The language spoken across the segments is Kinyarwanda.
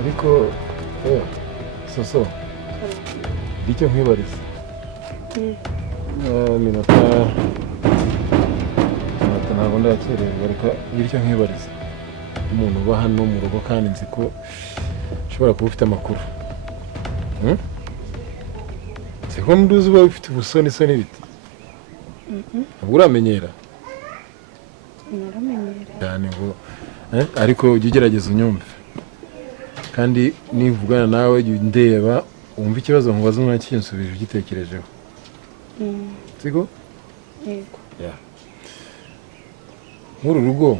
ariko soso icyo nkwibariza minota ntabwo ndakerewe reka icyo nkwibariza umuntu uba hano mu rugo kandi nzi ko ushobora kuba ufite amakuru siko nduzi uba ufite ubusoni biti ntabwo uramenyera cyane ngo ariko ujye ugerageza unyumve kandi nivugana nawe ndeba wumva ikibazo nkubaza umwanya kinsubije ugitekerejeho siko yego nk'uru rugo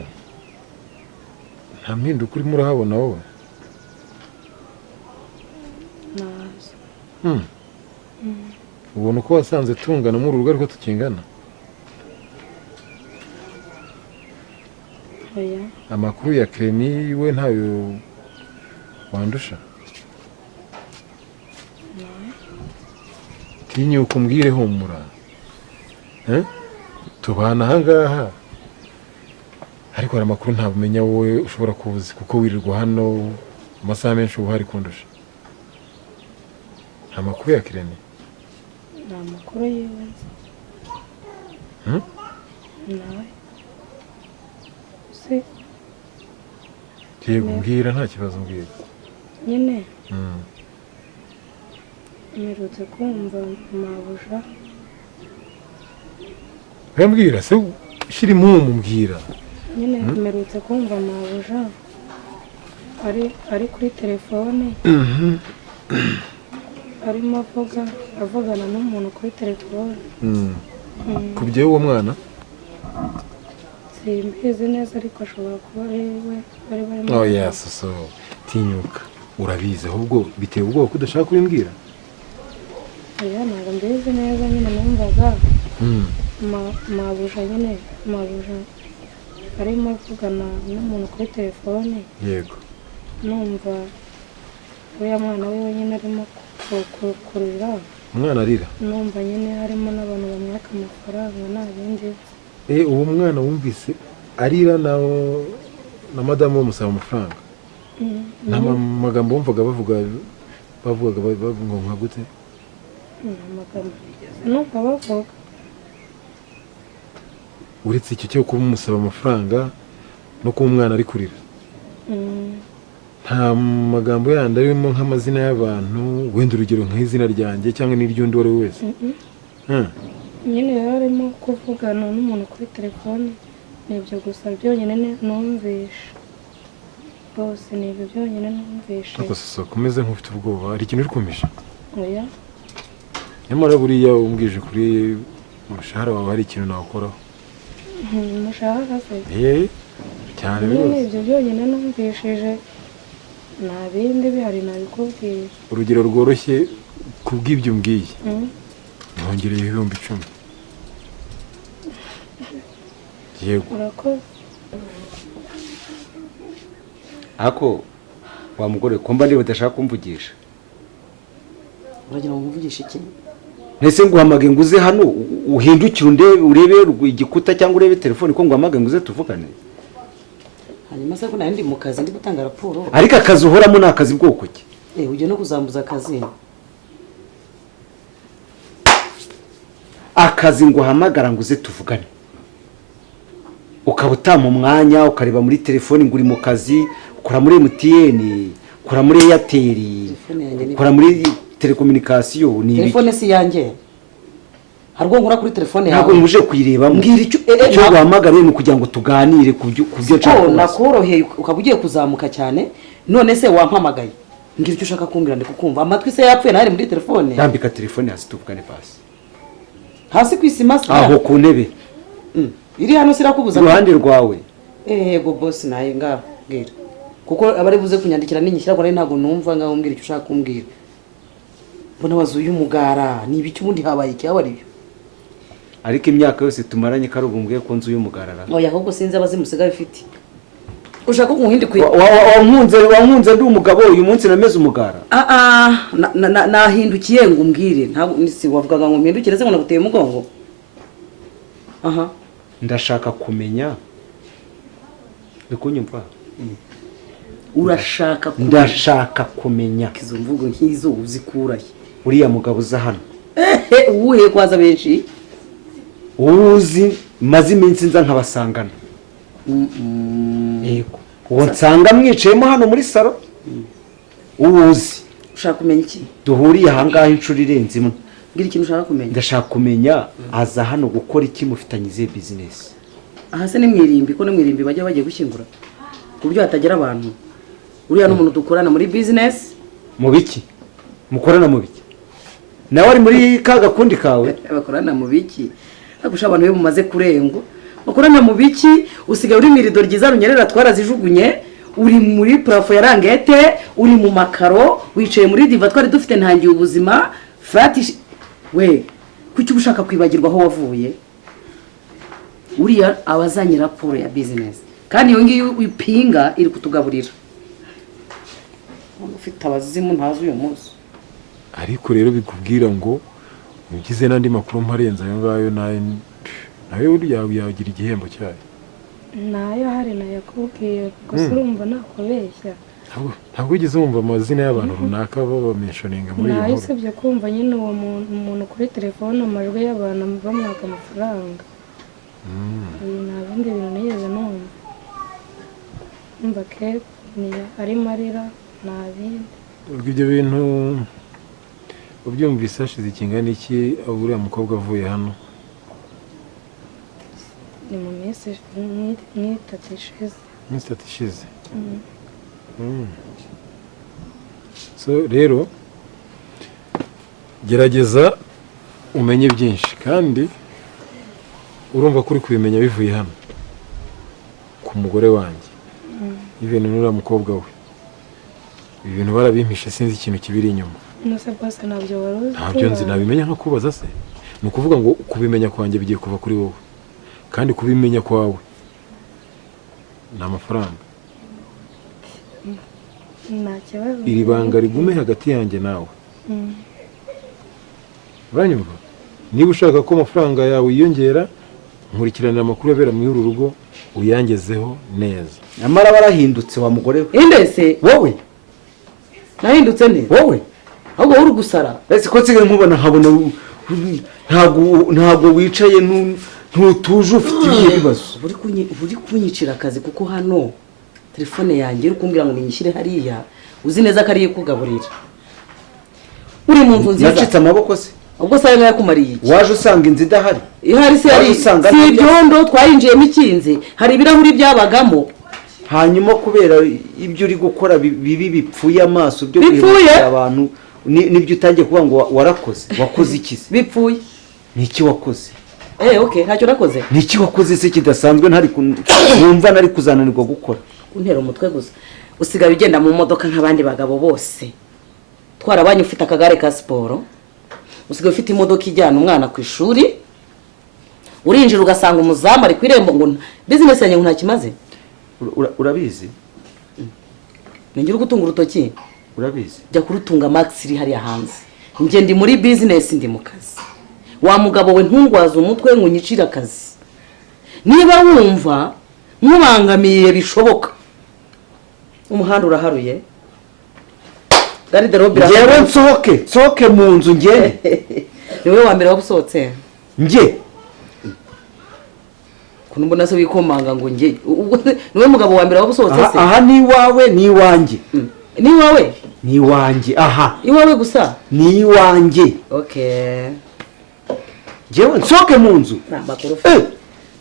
nta mpinduka urimo urahabona wowe nazo ubona uko wasanze tungana muri uru rugo ariko tukingana oya amakuru ya Clemy we ntayo wandusha tinyuka umbwire humura tubana ahangaha ariko hari amakuru ntabumenya wowe ushobora kuzi kuko wirirwa hano amasaha menshi uba uhari kundusha nta makuru ya Clemy nta makuru yiwe nawe se yego mbwira nta kibazo mbwira nyine mperutse kumva mabuja mbwira se ushyira impumu mbwira nyine mperutse kumva mabuja ari kuri telefone arimo avugana n'umuntu kuri telefone ku by'uwo mwana simbizi neza ariko ashobora kuba ari we bari barimo so tinyuka urabizi ahubwo biteye ubwoba ko udashaka kubimbwira oya ntabwo mbizi neza nyine numvaga mabuja arimo avugana n'umuntu kuri telefone yego numva uriya mwana we wenyine arimo kurira umwana arira numva nyine harimo n'abantu bamwaka amafaranga nta bindi uwo mwana wumvise arira na madamu bamusaba amafaranga nta magambo wumvaga bavugaga nka gute amagambo numva bavuga uretse icyo cyo kuba umusaba amafaranga no kuba umwana ari kurira nta magambo yandi arimo nk'amazina y'abantu wenda urugero nk'izina ryanjye cyangwa n'iry'undi uwo ari we wese nyine yari arimo kuvugana n'umuntu kuri telefone nibyo gusa byonyine numvishe rwose nibyo byonyine numvishe ariko sasa kumeze nk'ufite ubwoba hari ikintu uri kumisha oya nyamara buriya umbwije kuri umushahara wawe hari ikintu nawukoraho umushahara se cyane rwose ibyo byonyine numvishije nta bindi bihari nabikubwiye urugero rworoshye kubw'ibyo umbwiye nkongereye 10,000 yego urakoze ako wa mugore ko mba niba udashaka kumvugisha uragira ngo mvugishe iki ntese nguhamage nguze hano uhindukire urebe igikuta cyangwa urebe telefone ko nguhamage nguze tuvugane hanyuma se ko nari ndi mu kazi ndi gutanga raporo ariko akazi uhoramo ni akazi bwoko ki ujye no kuzambuza akazi akazi nguhamagara nguze tuvugane ukaba utama umwanya ukareba muri telefone ngo uri mu kazi ukora muri MTN ukora muri Airtel ukora muri telekomunikasiyo ni telefone si yanjye harwo ngura kuri telefone yawe ntabwo nguje kuyirebamo mbwira icyo guhamagara ni kugira ngo tuganire ku byo nshaka nakoroheye ukaba ugiye kuzamuka cyane none se wampamagaye mbwira icyo ushaka kumbwira ndi kukumva amatwi se yapfuye nari muri telefone yambika telefone hasi tuvugane hasi ku isima se aho ku ntebe iri hano sirakubuza iruhande rwawe yego boss naye ngaho mbwira kuko abari buze kunyandikira ninyishyira ko ntabwo numva ngaho mbwira icyo ushaka kumbwira mbona wazuye umugara ni ibiki ubundi habaye iki abari byo ariko imyaka yose tumaranye karubumbwe ko nzu y'umugarara oya ahubwo sinzi abazimusiga bifite ushaka ko muhindi kwi wankunze ndi umugabo uyu munsi nameze umugara nahindukiye ngo umbwire ntabwo nisi wavugaga ngo mpindukire se ngo naguteye umugongo ndashaka kumenya bikunyumva urashaka ndashaka kumenya izo mvugo nk'izo uzikurahe uriya mugabo uza hano uwuhe kwaza benshi uzi maze iminsi nza nkabasangana yego uwo nsanga mwicayemo hano muri salo uwuzi ushaka kumenya iki duhuriye ahangaha inshuro irenze imwe ngira ikintu ushaka kumenya ndashaka kumenya aza hano gukora iki mufitanye izihe bizinesi aha se ni mwirimbi ko ni mwirimbi bajya bagiye gushyingura ku buryo hatagira abantu uriya n'umuntu dukorana muri bizinesi mu biki mukorana mu biki nawe ari muri ka gakundi kawe bakorana mu biki agusha abantu be mumaze kurengwa bakorana mu biki usigaye uri mirido ryiza runyerera twarazijugunye uri muri parafo ya rangete uri mu makaro wicaye muri diva twari dufite ntangiye ubuzima fati we kuki ushaka kwibagirwa aho wavuye uriya abazanye raporo ya bizinesi kandi iyo ngiyo uyipinga iri kutugaburira ufite abazimu ntazi uyu munsi ariko rero bikubwira ngo ugize n'andi makuru mparenze ayo ngayo nawe uriya yagira igihembo cyayo nayo hari nayakubwiye gusa urumva nakubeshya ntabwo wigeze wumva amazina y'abantu runaka babamenshoninga muri iyo nayo nkuru usibye kumva nyine uwo umuntu kuri telefone amajwi y'abantu bamwaka amafaranga nta bindi bintu nigeze numva ke arimo arira nta bindi ibyo bintu ubyumvise hashize ikingana iki uriya mukobwa avuye hano ni mu minsi nk'itatu ishize iminsi itatu ishize so rero gerageza umenye byinshi kandi urumva ko uri kubimenya bivuye hano ku mugore wanjye ibintu n'uriya mukobwa we ibi bintu barabimpishe sinzi ikintu kibiri inyuma nose bose ntabyo wari uzi ntabyo nzi nabimenya nko kubaza se ni ukuvuga ngo kubimenya kwanjye bigiye kuva kuri wowe kandi kubimenya kwawe ni amafaranga nta kibazo iri banga rigume hagati yanjye nawe uranyumva niba ushaka ko amafaranga yawe yiyongera nkurikiranira amakuru abera muri uru rugo uyangezeho neza nyamara barahindutse wa mugore we indese wowe nahindutse neza wowe ahubwo uri gusara ese ko nsigaye nkubona nkabona ntabwo wicaye ntutuje ufite ibihe bibazo uri kunyicira akazi kuko hano telefone yanjye uri kumbwira ngo ninyishyire hariya uzi neza ko ariyo kugaburira uri mu nzu nziza nacitse amaboko se ubwo se ayo yakumariye iki waje usanga inzu idahari ihari se yari si ibyondo twayinjiyemo ikinze hari ibirahuri byabagamo hanyuma kubera ibyo uri gukora bibi bipfuye amaso byo bipfuye abantu nibyo utangiye kuvuga ngo warakoze wakoze iki se bipfuye ni iki wakoze okay ntacyo nakoze ni iki wakoze se kidasanzwe ntari wumva nari kuzananirwa gukora untera umutwe gusa usigaye ugenda mu modoka nk'abandi bagabo bose twarabanye ufite akagare ka siporo usigaye ufite imodoka ijyana umwana ku ishuri urinjira ugasanga umuzamu ari ku irembo ngo bizinesi yanjye ngo ntakimaze urabizi ningira gutunga urutoki urabizi jya kurutunga max iri hariya hanze njye ndi muri bizinesi ndi mu kazi wa mugabo we ntungwaze umutwe ngo unyicire akazi niba wumva nkubangamiye bishoboka umuhanda uraharuye garide njyewe nsohoke mu nzu ngende ni wowe wa mbere wabusohotse njye kuno mbona se wikomanga ngo njye niwe mugabo wa mbere wabusohotse se aha ni iwawe ni iwanjye ni iwawe ni iwanjye aha iwawe gusa ni iwanjye okay njyewe nsohoke mu nzu ntabakuru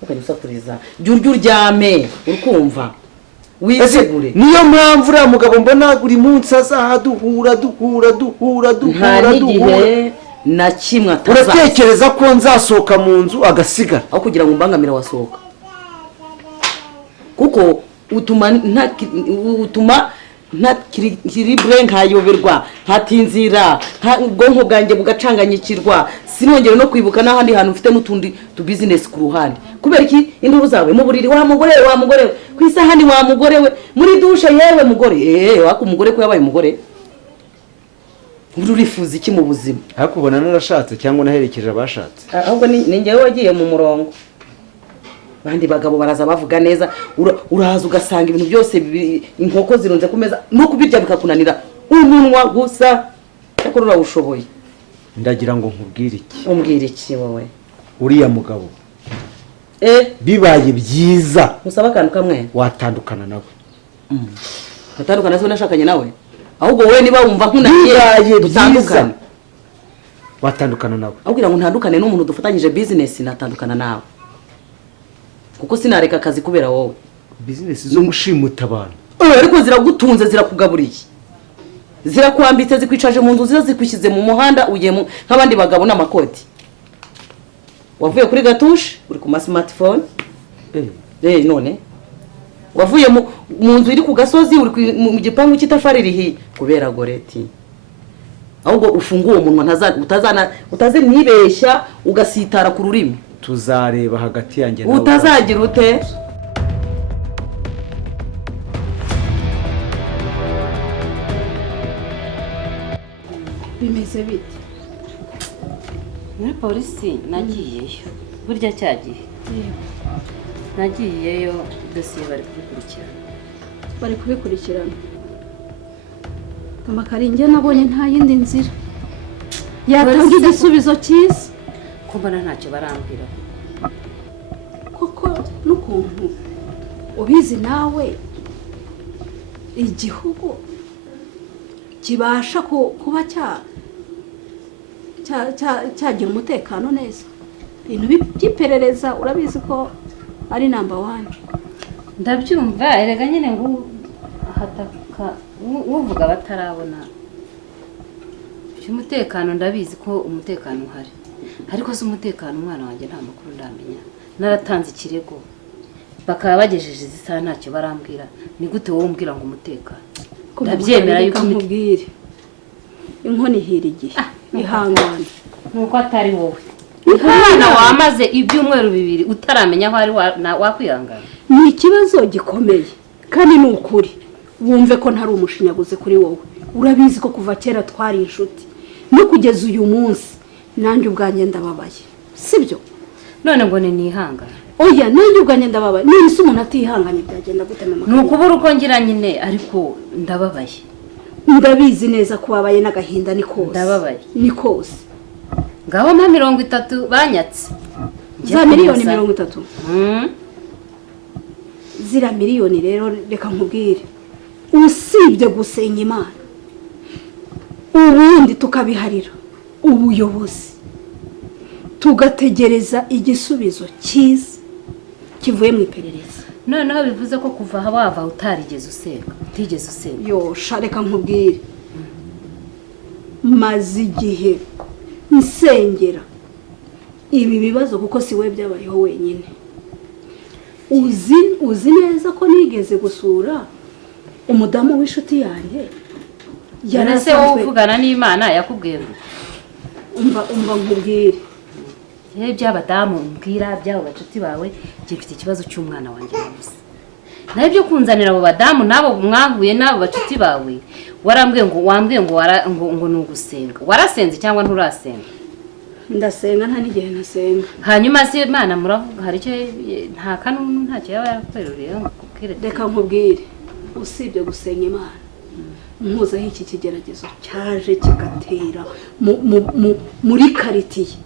ukajya usakuriza jya urya uryame urikumva wisegure niyo mpamvu uriya mugabo mbona buri munsi azaha duhura nta n'igihe na kimwe atazaza uratekereza ko nzasohoka mu nzu agasigara aho kugira ngo umbangamire wasohoka kuko utuma ntakiribure nkayoberwa nkatinzira ubwonko bwanjye bugacanganyikirwa sinongere no kwibuka n'ahandi hantu ufite n'utundi tubizinesi ku ruhande kubera iki induru zawe mu buriri wa mugore we ku isahani wa mugore we muri dushe yewe mugore wako umugore ko yabaye umugore urifuza iki mu buzima ariko ubona narashatse cyangwa naherekeje abashatse ahubwo ni njyewe wagiye mu murongo abandi bagabo baraza bavuga neza urahaza ugasanga ibintu byose inkoko zirunze ku meza no kubirya bikakunanira umunwa gusa ariko urawushoboye. ndagira ngo nkubwire iki. Umbwire iki wowe? uriya mugabo bibaye byiza musaba akantu kamwe watandukana nawe. Watandukana se nashakanye nawe? Ahubwo wowe niba wumva nkunagiye dutandukana watandukana nawe. ahubwo ngo ntandukane n'umuntu dufatanyije business natandukana nawe kuko sinareka akazi kubera wowe. business zo gushimuta abantu ariko ziragutunze zirakugaburiye zirakwambitse zikwicaje mu nzu zikushyize mu muhanda ugiye nk'abandi bagabo n'amakoti. Wavuye kuri gatushe uri ku smartphone none wavuye mu nzu iri ku gasozi uri mu gipangu cy'itafari rihiye kubera goreti. Ahubwo ufunguye umunwa utaze nibeshya ugasitara ku rurimi. tuzareba hagati yanjye nawe utazagira ute. bimeze bite? muri polisi nagiyeyo burya cyagiye nagiyeyo dosiye bari kubikurikirana amakaringe nabonye nta yindi nzira yatanga igisubizo cyiza ko mbona ntacyo barambwira koko n'ukuntu ubizi nawe igihugu kibasha kuba cyagira umutekano neza. ibintu by'iperereza urabizi ko ari number 1. ndabyumva erega nyine ngo hataka uvuga batarabona umutekano. ndabizi ko umutekano uhari ariko se umutekano umwana wanjye nta makuru ndamenya. naratanze ikirego bakaba bagejeje isaha ntacyo barambwira. ni gute wowe umbwira ngo umutekano? ndabyemera yuko nkubwire inkoni ihira igihe ihangane nuko atari wowe. umwana wamaze ibyumweru 2 utaramenya aho ari wakwihangana. ni ikibazo gikomeye kandi ni ukuri wumve ko ntari umushinyaguzi kuri wowe. urabizi ko kuva kera twari inshuti no kugeza uyu munsi nanjye ubwanjye ndababaye sibyo? none ngo ni nihangana. oya nanjye ubwanjye ndababaye. none se umuntu atihanganye byagenda gute mama? ni ukubura uko ngira nyine ariko ndababaye. ndabizi neza ko wabaye n'agahinda ni kose. ndababaye ni kose. ngaho mpa 30 banyatse za miliyoni 30. zira miliyoni rero reka nkubwire usibye gusenga Imana ubundi tukabiharira ubuyobozi tugategereza igisubizo cyiza kivuye mu iperereza. noneho bivuze ko kuva aho wava utigeze usenga. yo reka nkubwire maze igihe nsengera ibi bibazo kuko si we byabayeho wenyine. uzi neza ko nigeze gusura umudamu w'inshuti yanjye yarase wowe uvugana n'Imana yakubwiye umva nkubwire by'abadamu mbwira by'abo bacuti bawe gifite ikibazo cy'umwana wanjye gusa. nayo byo kunzanira abo badamu nabo mwahuye n'abo bacuti bawe wambwiye ngo ni ugusenga. warasenze cyangwa nturasenga? ndasenga nta n'igihe nasenga. hanyuma se Imana muravuga hari icyo nta kanunu ntacyo yaba yarakweruriye reka nkubwire usibye gusenga Imana mpuzaho iki kigeragezo cyaje kigatera muri karitiye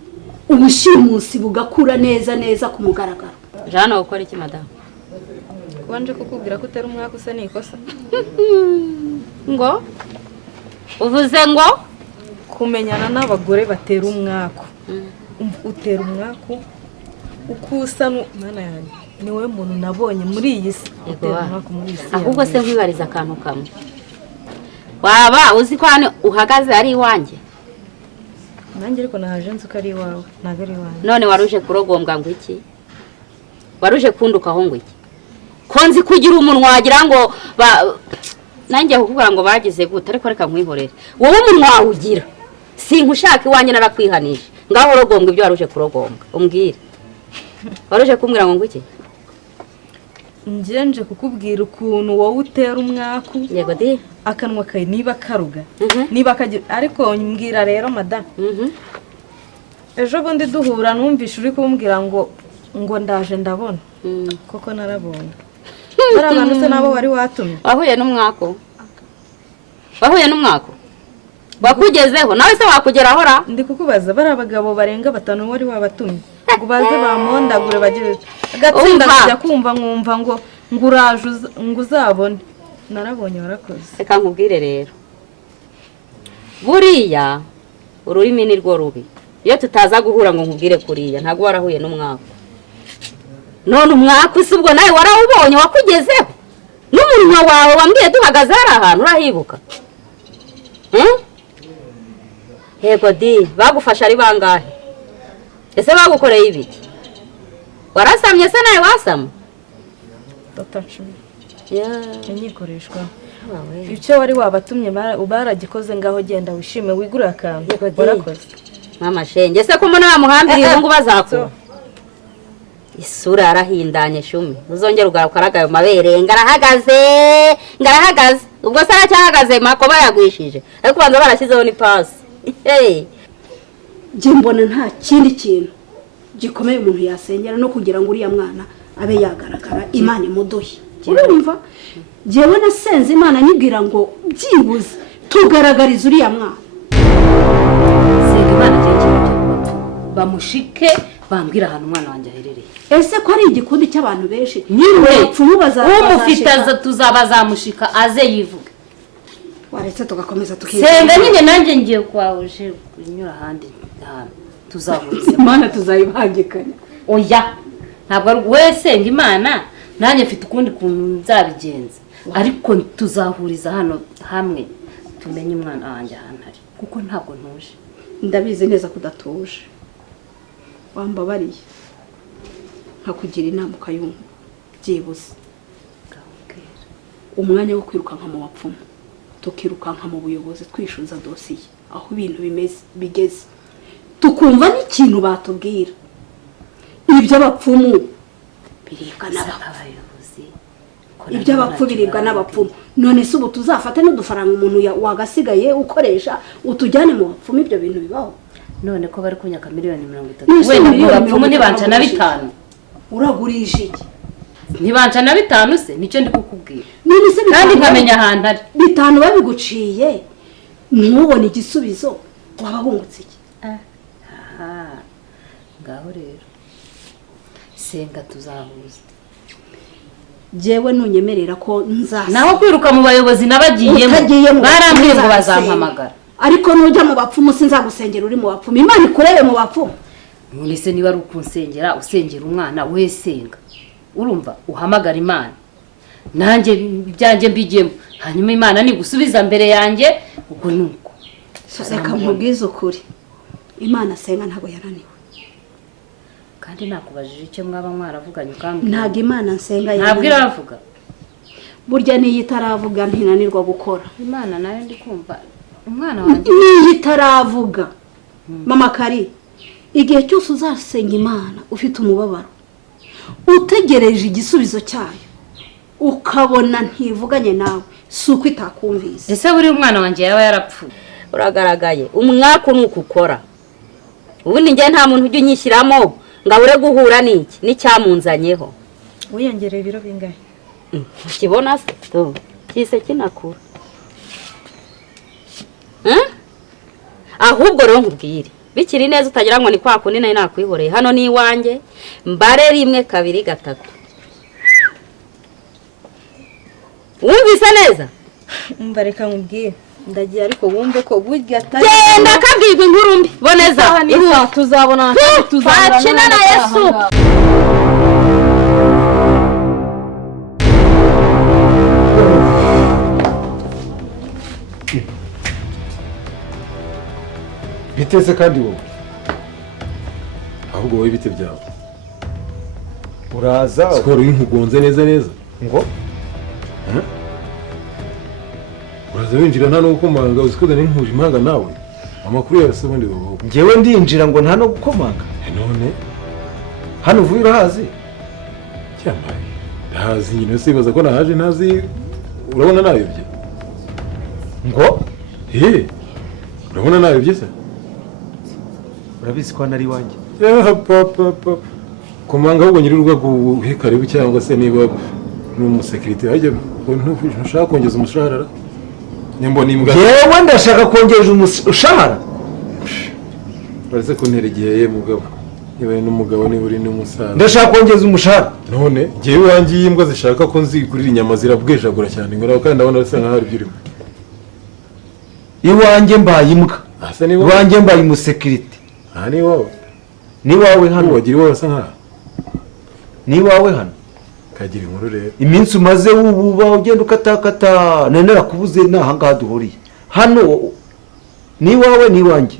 ubushimusi bugakura neza ku mugaragaro. Jana ukora iki madamu? wanje kukubwira ko utera umwaka usa nikosa ngo uvuze ngo kumenyana n'abagore batera umwaka utera umwaka ukusa Mana yanjye ni wowe muntu nabonye muri iyi si utera umwaka muri iyi si. ahubwo se nkwibariza akantu kamwe waba uzi ko hano uhagaze ari iwanjye? nanjye ariko nahaje nzi ko ari iwawe ntabwo ari iwanjye. none waruje kurogombwa ngo iki? waruje kundukaho ngo iki? ko nzi kugira umunwa wagira ngo nanjye kukubwira ngo bagize gute ariko reka nkwihorere wowe umunwa wawe ugira sinkushaka iwanjye narakwihanije ngaho urogombwa ibyo waruje kurogombwa umbwire. waruje kumbwira ngo iki? nje kukubwira ukuntu wowe utera umwaka. yego di akanwa kawe niba karuga niba kagira ariko mbwira rero madamu ejo bundi duhura numvishe uri kumbwira ngo ndaje ndabona koko narabonye bari abantu se nabo wari watumye wahuye n'umwako wakugezeho nawe se wakugeraho ra ndi kukubaza bari abagabo barenga 5 wari wabatumye ngo baze bamondagure bagire agatsinda kujya kumva nkumva ngo uraje ngo uzabone narabonye warakoze reka nkubwire rero buriya ururimi ni rwo rubi iyo tutaza guhura ngo nkubwire kuriya ntabwo warahuye n'umwaka none umwaka usubwo nawe warawubonye wakugezeho n'umunwa wawe wambwiye duhagaze hari ahantu urahibuka yego di bagufasha ari bangahe ese bagukoreye ibiki warasamye se nawe wasama nyikoreshwa icyo wari wabatumye baragikoze ngaho genda wishime wigure akantu warakoze mama shenge se ko mbona bamuhambiriye ngo bazakura isura yarahindanye shumi uzongera ugaruka ayo mabere ngarahagaze ubwo se aracyahagaze makoba yagwishije ariko banza barashyizeho ni pasi njye mbona nta kindi kintu gikomeye umuntu yasengera no kugira ngo uriya mwana abe yagaragara imana imuduhe urumva njyewe nasenze imana nibwira ngo byibuze tugaragarize uriya mwana senga imana cyane bamushike bambwira ahantu umwana wanjye aherereye ese ko ari igikundi cy'abantu benshi nyine umufite tuzabazamushika aze yivuga waretse tugakomeza tukiga senga nyine nanjye ngiye kwawuje kunyura ahandi tuzahuriza imana tuzayibangikanya oya ntabwo ari we senga imana nanjye mfite ukundi kuntu nzabigenza ariko tuzahuriza hano hamwe tumenye umwana wanjye ahantu ari kuko ntabwo ntuje ndabizi neza kudatuje wambabariye nkakugira inama ukayumva byibuze umwanya wo kwirukanka mu bapfumu tukirukanka mu buyobozi twishuza dosiye aho ibintu bigeze tukumva n'ikintu batubwira iby'abapfumu biribwa n'abapfumu iby'abapfu biribwa n'abapfumu none se ubu tuzafate n'udufaranga umuntu wagasigaye ukoresha utujyane mu bapfumu ibyo bintu bibaho none ko bari kunyaka miliyoni 30 wenda mu bapfumu ntibanca na 5 uragurisha iki ntibanca na 5 se nicyo ndi kukubwira none se kandi nkamenya ahantu ari 5 babiguciye ntubone igisubizo waba wungutse iki ngaho rero senga tuzahuza jewe nunyemerera ko nzasa naho kwiruka mu bayobozi nabagiyemo barambwiye ngo bazampamagara ariko nujya mu bapfumu sinzagusengera uri mu bapfumu imana ikurebe mu bapfumu none se niba ari ukunsengera usengera umwana we senga urumva uhamagara imana nanjye byanjye mbigiyemo hanyuma imana nigusubiza mbere yanjye uko nuko reka nkubwize ukuri imana senga ntabwo yananiwe kandi nakubajije icyo mwaba mwaravuganye ukambwira ntabwo imana nsenga ntabwo iravuga burya niyo itaravuga ntinanirwa gukora imana nayo ndi kumva umwana wanjye niyo itaravuga mama kari igihe cyose uzasenga imana ufite umubabaro utegereje igisubizo cyayo ukabona ntivuganye nawe si uko itakumvise ese buri umwana wanjye yaba yarapfuye uragaragaye umwaka nuko ukora ubundi njye nta muntu ujya unyishyiramo ngo abure guhura n'iki n'icyamunzanyeho wiyongereye ibiro bingahe kibona se kise kinakura ahubwo rero nkubwire bikiri neza utagira ngo ni kwa kundi nayo nakwihoreye hano ni iwanjye mbare 1 2 3 wumvise neza mbareka nkubwire ndagiye ariko wumve ko burya atari genda kabwirwa inkuru mbi boneza tuzabona tuzabona na Yesu biteze kandi wowe ahubwo wowe bite byawe uraza sikoro y'inkugonze neza ngo uraza winjira nta no gukomanga uzikoze n'inkuje impanga nawe amakuru yose ubundi wowe njyewe ndinjira ngo nta no gukomanga none hano uvuye urahazi cyambaye ndahazi nyine sibaza ko nahaje ntazi urabona nayobye ngo urabona nayobye se urabizi ko hano ari iwanjye papa komanga ahubwo nyiri urugo guhe karibu cyangwa se niba n'umusekirite hajya ntushaka kongeza umushahara nimba nimbwa yewe ndashaka kongeza umushahara baretse kuntera igihe ye mugabo niba n'umugabo niba uri n'umusaza ndashaka kongeza umushahara none ngewe iwanjye iyo imbwa zishaka ko nzikurira inyama zirabwejagura cyane ngo kandi ndabona bisa nkaho ari byurimo iwanjye mbaye imbwa iwanjye mbaye umusekirite aha ni wowe ni wawe hano wagira iwawe asa nkaho ni wawe hano kagira inkuru rero iminsi umaze wububa ugenda ukatakata none narakubuze ni ahangaha duhuriye hano ni wawe ni iwanjye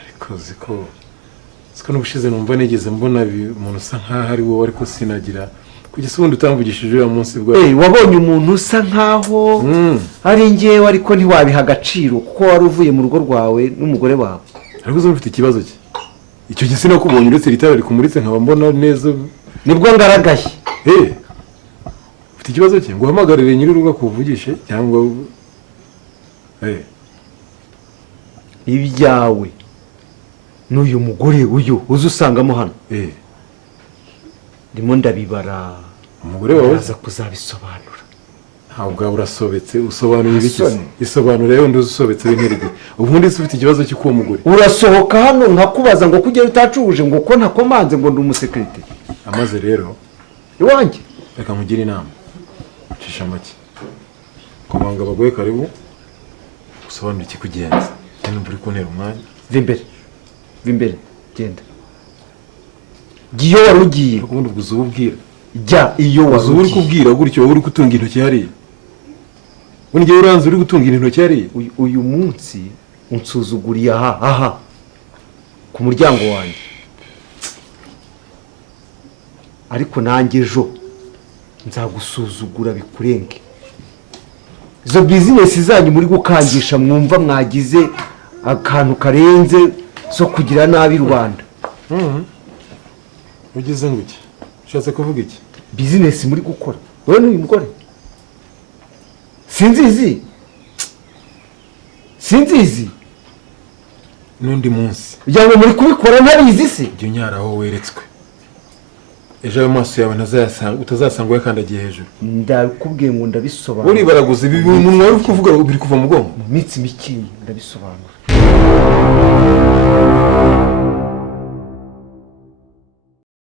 ariko ziko n'ubushize numva nigeze mbona umuntu usa nkaho ari wowe ariko sinagira kugeza ubundi utambugishije uriya munsi bwa wabonye umuntu usa nkaho ari ngewe ariko ntiwabiha agaciro kuko wari uvuye mu rugo rwawe n'umugore wawe ariko uzi mufite ikibazo cye icyo gihe sinakubonye uretse ritara rikumuritse nkaba mbona neza nibwo ngaragaye ufite ikibazo cye ngo uhamagarire nyiri urugo akuvugishe cyangwa ibyawe n'uyu mugore uyu uzi usangamo hano ndimo ndabibara umugore wawe aza kuzabisobanura ntabwo waba urasobetse usobanura ibiki isobanura yewe nduzi usobetse w'interige ubundi se ufite ikibazo cy'uko uwo mugore urasohoka hano nkakubaza ngo kugera utacuruje ngo ko ntakomanze ngo ndi umusekirite amaze rero iwanjye reka nkugire inama cisha make komanga abagoye karibu usobanura ikikugenza numva uri kuntera umwanya vimbere genda giyo wari ugiye ubundi ubwo uzububwira jya iyo wari uri kubwira gutyo wowe uri gutunga intoki hariya ubundi igihe uranze uri gutunga intoki hariya uyu munsi unsuzuguriye aha ku muryango wanjye ariko nanjye ejo nzagusuzugura bikurenge izo bizinesi zanyu muri gukangisha mwumva mwagize akantu karenze zo kugira nabi rwanda ugize ngo iki ushatse kuvuga iki bizinesi muri gukora wowe n'uyu mugore sinzizi n'undi munsi kugira ngo muri kubikora ntabizi se jya unyara aho weretswe ejo ayo maso yawe utazasanga uyakandagiye hejuru ndakubwiye ngo ndabisobanura uribaraguza ibi umunwa uri kuvuga biri kuva mu bwonko mu minsi mike ndabisobanura